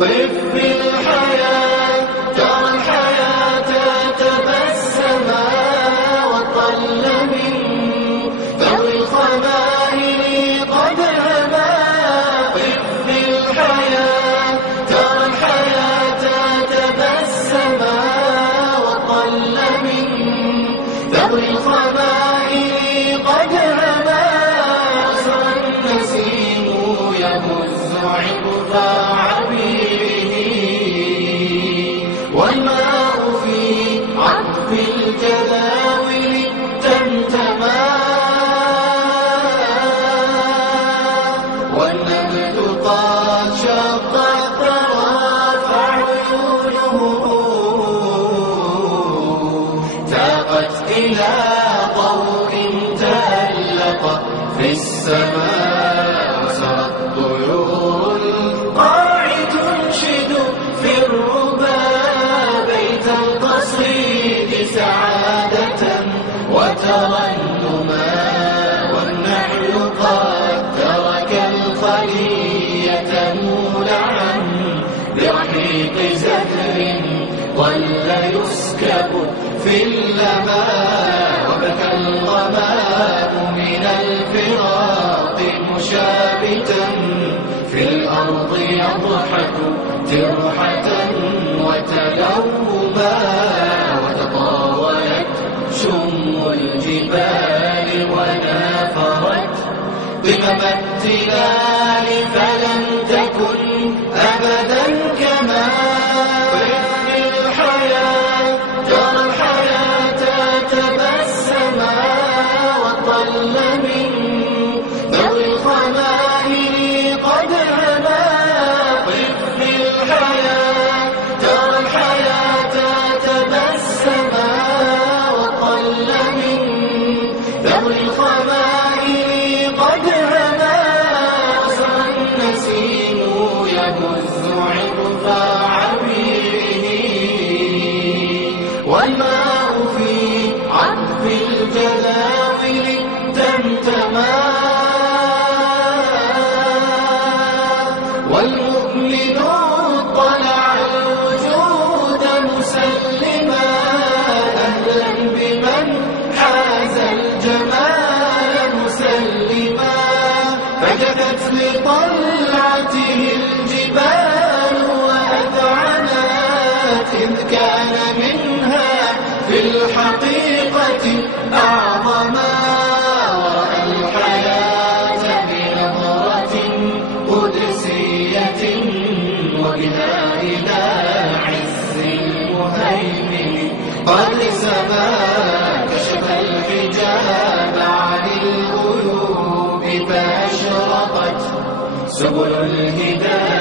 طف بالحياة ترى الحياة تبسما وطل من ذوي الخمائل قد هما. طف بالحياة ترى الحياة تبسما وطل من ذوي الخمائل قد هما. أسرى النسيم يهز عقبا والماء في عطف الجداول تمتما. والنبت قد شق الثرى فعيونه تاقت إلى ضوء تألق في السماء. وسرت طيور القاع تنشد في الربا بيت القصيد سعادة وترنما. والنحل قد ترك الخلية مولعا برحيق زهر ظل يسكب في اللماء. وبكى الغمام من الفراق مشابتا في الأرض يضحك ترحة وتلوما. وتطاولت شم الجبال ونافرت قمم التلال فلم تكن أبدا كما. طف بالحياة ترى الحياة تبسما وطل من ذوي الخمائل قد هما. طف بالحياة ترى الحياة تبسما وطل من ذوي الخمائل قد هما. أسرى النسيم يهز عقبا عبيره والماء في عطف الجداول تمتما. والمؤمن اطلع الوجود مسلما أهلا بمن حاز الجمال مسلما. فجفت لطلعته الجبال وأذعنت إذ كان منها في الحقيقة أعظما. ورأى الحياة بنظرة قدسية وبها إلى عز المهيمن قد سما. كشف الحجاب عن الغيوب فأشرقت سبل الهداية